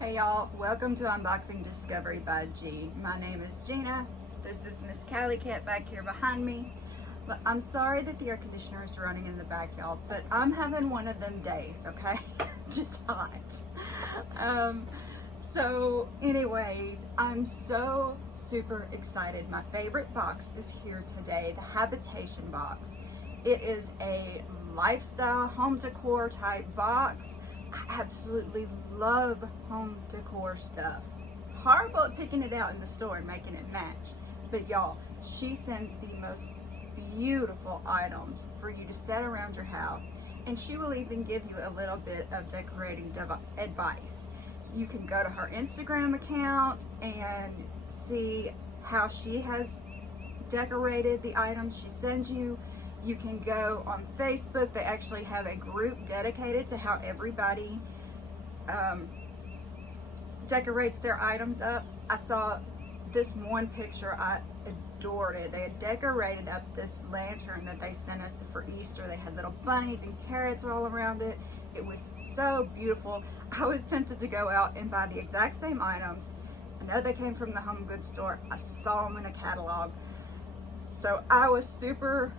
Hey y'all, welcome to Unboxing Discovery by G. My name is Gina. This is Miss Callie Cat back here behind me. But I'm sorry that the air conditioner is running in the back, y'all, but I'm having one of them days, okay? Just hot. So anyways, I'm so super excited. My favorite box is here today, the Habitation Box. It is a lifestyle home decor type box. I absolutely love home decor stuff. Horrible at picking it out in the store and making it match. But y'all, she sends the most beautiful items for you to set around your house. And she will even give you a little bit of decorating advice. You can go to her Instagram account and see how she has decorated the items she sends you. You can go on Facebook. They actually have a group dedicated to how everybody decorates their items up. I saw this one picture, I adored it. They had decorated up this lantern that they sent us for Easter. They had little bunnies and carrots all around it. It was so beautiful. I was tempted to go out and buy the exact same items. I know they came from the home goods store. I saw them in a catalog. So I was super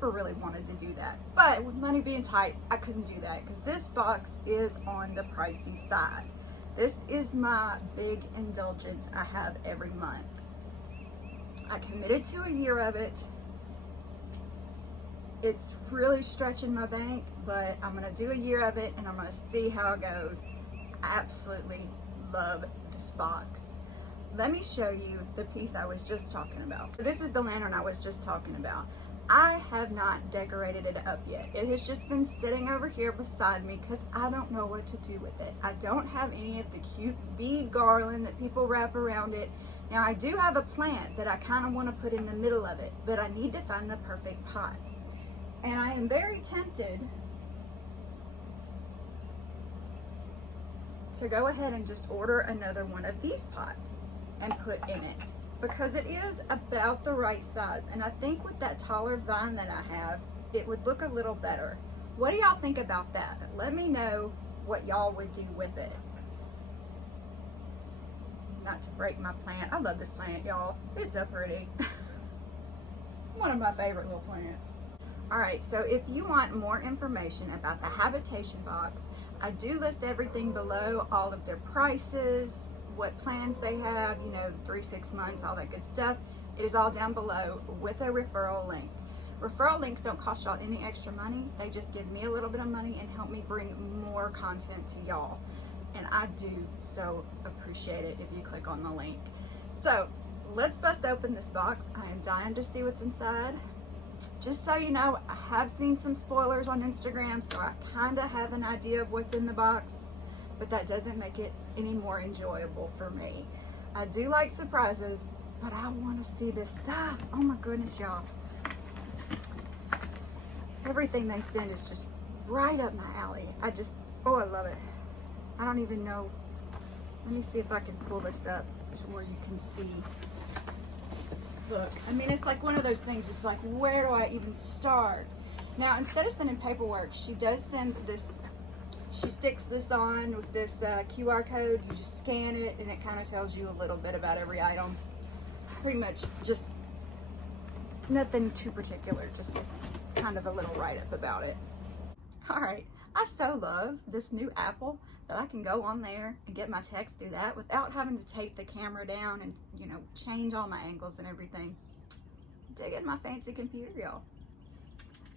really wanted to do that, but with money being tight, I couldn't do that because this box is on the pricey side. This is my big indulgence I have every month. I committed to a year of it. It's really stretching my bank, but I'm gonna do a year of it and I'm gonna see how it goes. I absolutely love this box. Let me show you the piece I was just talking about. This is the lantern I was just talking about. I have not decorated it up yet. It has just been sitting over here beside me because I don't know what to do with it. I don't have any of the cute bead garland that people wrap around it. Now I do have a plant that I kind of want to put in the middle of it, but I need to find the perfect pot. And I am very tempted to go ahead and just order another one of these pots and put in it, because it is about the right size. And I think with that taller vine that I have, it would look a little better. What do y'all think about that? Let me know what y'all would do with it. Not to break my plant. I love this plant, y'all. It's so pretty. One of my favorite little plants. All right, so if you want more information about the Habitation Box, I do list everything below, all of their prices, what plans they have, you know, 3-6 months, all that good stuff. It is all down below with a referral link. Referral links don't cost y'all any extra money. They just give me a little bit of money and help me bring more content to y'all. And I do so appreciate it if you click on the link. So let's bust open this box. I am dying to see what's inside. Just so you know, I have seen some spoilers on Instagram, so I kind of have an idea of what's in the box, but that doesn't make it any more enjoyable for me. I do like surprises, but I want to see this stuff. Oh my goodness, y'all. Everything they send is just right up my alley. I love it. I don't even know. Let me see if I can pull this up to where you can see. Look, I mean, it's like one of those things. It's like, where do I even start? Now, instead of sending paperwork, she does send this. She sticks this on with this QR code. You just scan it and it kind of tells you a little bit about every item. Pretty much just nothing too particular, just kind of a little write-up about it. All right, I so love this new Apple that I can go on there and get my text through that without having to tape the camera down and, you know, change all my angles and everything. Digging my fancy computer, y'all.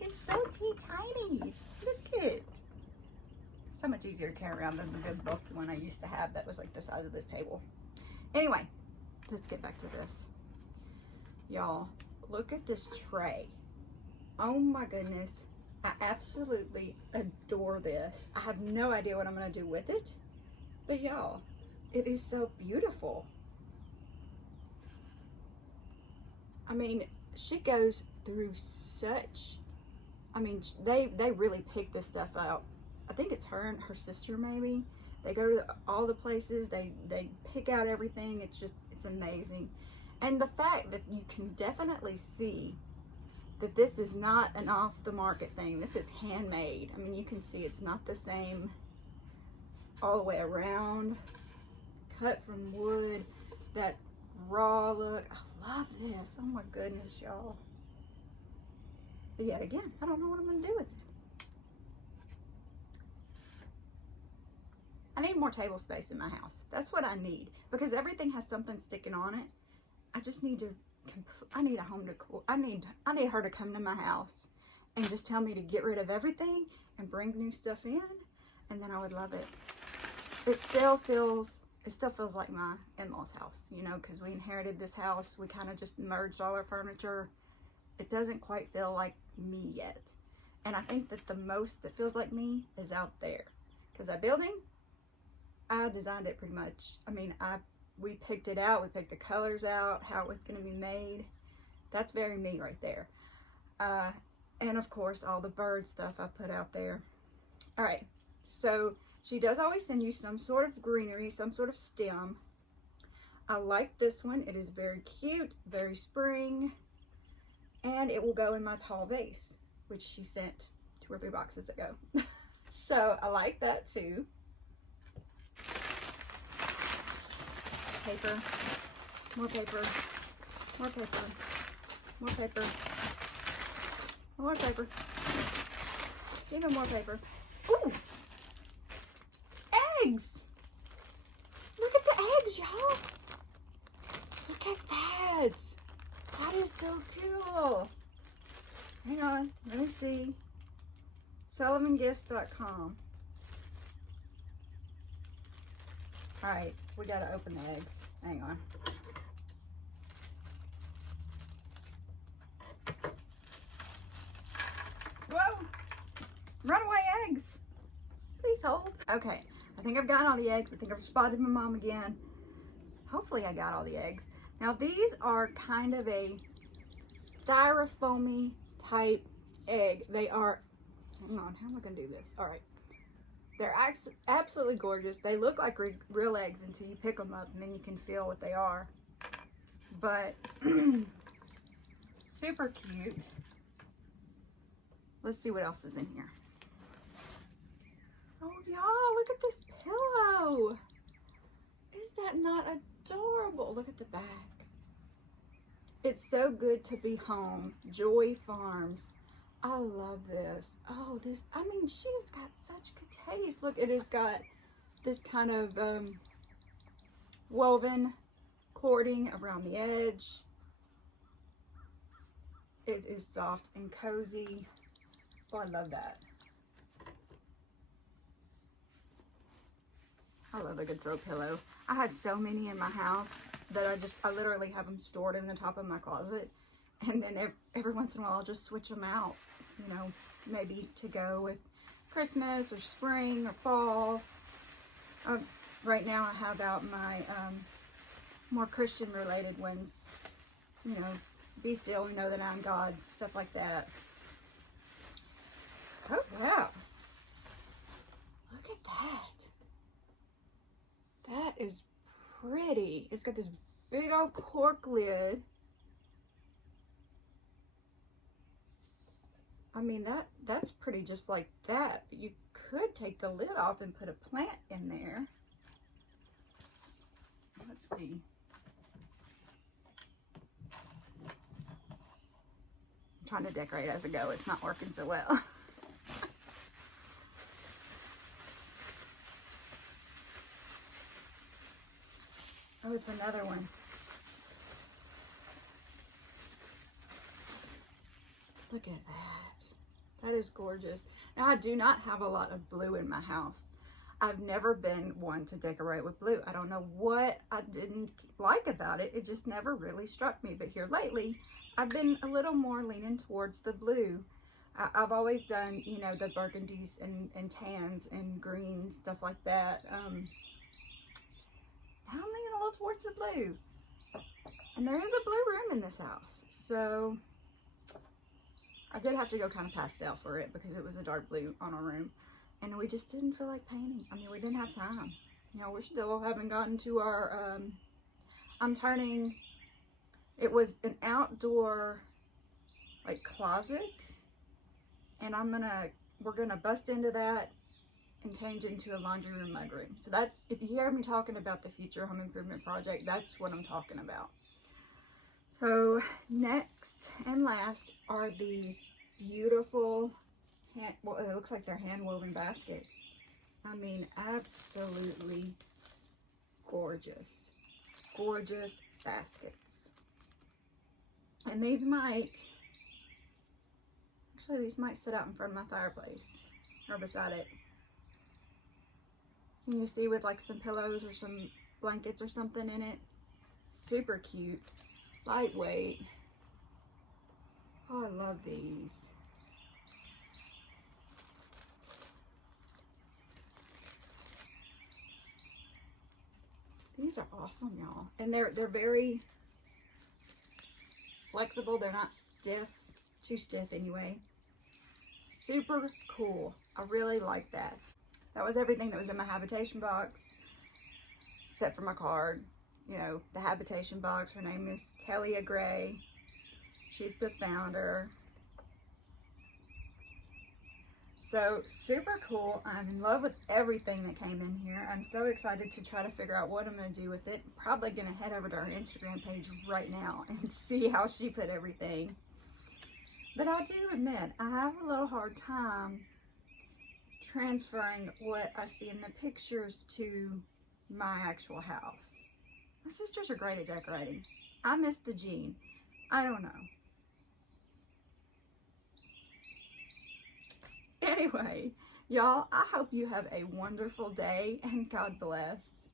It's so teeny-tiny. Look at it. So much easier to carry around than the big bulky one I used to have that was like the size of this table. Anyway, let's get back to this. Y'all, look at this tray. Oh my goodness. I absolutely adore this. I have no idea what I'm going to do with it, but y'all, it is so beautiful. I mean, she goes through such, I mean, they really pick this stuff out. I think it's her and her sister maybe. They go to all the places, they pick out everything. It's amazing. And the fact that you can definitely see that this is not an off the market thing. This is handmade. I mean, you can see it's not the same all the way around. cut from wood, that raw look. I love this. Oh my goodness, y'all. But yet again, I don't know what I'm gonna do with it. I need more table space in my house. That's what I need, because everything has something sticking on it. I just need to, I need a home decor. I need her to come to my house and just tell me to get rid of everything and bring new stuff in, and then I would love it. It still feels like my in-laws' house, you know, because we inherited this house. We kind of just merged all our furniture. It doesn't quite feel like me yet. And I think that the most that feels like me is out there. Because that building, I designed it pretty much. I mean, we picked it out. We picked the colors out, how it was going to be made. That's very me right there. And of course, all the bird stuff I put out there. All right, so she does always send you some sort of greenery, some sort of stem. I like this one. It is very cute, very spring, and it will go in my tall vase, which she sent 2 or 3 boxes ago. So I like that too. Paper, more paper, more paper, more paper, more paper, even more paper. Ooh! Eggs! Look at the eggs, y'all! Look at that! That is so cool! Hang on, let me see. SullivanGifts.com. Alright, we gotta open the eggs. Hang on. Whoa! Runaway eggs! Please hold. Okay, I think I've gotten all the eggs. I think I've spotted my mom again. Hopefully I got all the eggs. Now these are kind of a styrofoamy type egg. They are, hang on, how am I gonna do this? All right. They're absolutely gorgeous. They look like real eggs until you pick them up, and then you can feel what they are. But super cute. Let's see what else is in here. Oh, y'all, look at this pillow. Is that not adorable? Look at the back. It's so good to be home. Joy Farms. I love this. Oh, this, I mean, she's got such good taste. Look, it has got this kind of woven cording around the edge. It is soft and cozy. Oh, I love that. I love a good throw pillow. I have so many in my house that I literally have them stored in the top of my closet. And then every once in a while, I'll just switch them out, you know, maybe to go with Christmas or spring or fall. Right now, I have out my more Christian related ones, you know, be still, know that I'm God, stuff like that. Oh, wow. Look at that. That is pretty. It's got this big old cork lid. I mean, that's pretty just like that. You could take the lid off and put a plant in there. Let's see. I'm trying to decorate as I go. It's not working so well. Oh, it's another one. Look at that. That is gorgeous. Now, I do not have a lot of blue in my house. I've never been one to decorate with blue. I don't know what I didn't like about it. It just never really struck me. But here lately, I've been a little more leaning towards the blue. I've always done, you know, the burgundies and tans and greens, stuff like that. I'm leaning a little towards the blue. And there is a blue room in this house. So I did have to go kind of pastel for it because it was a dark blue on our room. And we just didn't feel like painting. I mean, we didn't have time. You know, we still haven't gotten to our, I'm turning, it was an outdoor, like, closet. And we're gonna bust into that and change into a laundry room, mudroom. So that's, if you hear me talking about the future home improvement project, that's what I'm talking about. So next and last are these beautiful, well, it looks like they're hand woven baskets. I mean, absolutely gorgeous, gorgeous baskets. And these might sit out in front of my fireplace or beside it. Can you see, with like some pillows or some blankets or something in it? Super cute, lightweight. Oh, I love these. These are awesome, y'all. And they're very flexible. They're not stiff, too stiff anyway. Super cool. I really like that. That was everything that was in my Habitation box, except for my card. You know, the Habitation box. Her name is Kelly Gray. She's the founder. So super cool. I'm in love with everything that came in here. I'm so excited to try to figure out what I'm going to do with it. Probably going to head over to her Instagram page right now and see how she put everything. But I do admit, I have a little hard time transferring what I see in the pictures to my actual house. My sisters are great at decorating. I miss the gene. I don't know. Anyway, y'all, I hope you have a wonderful day and God bless.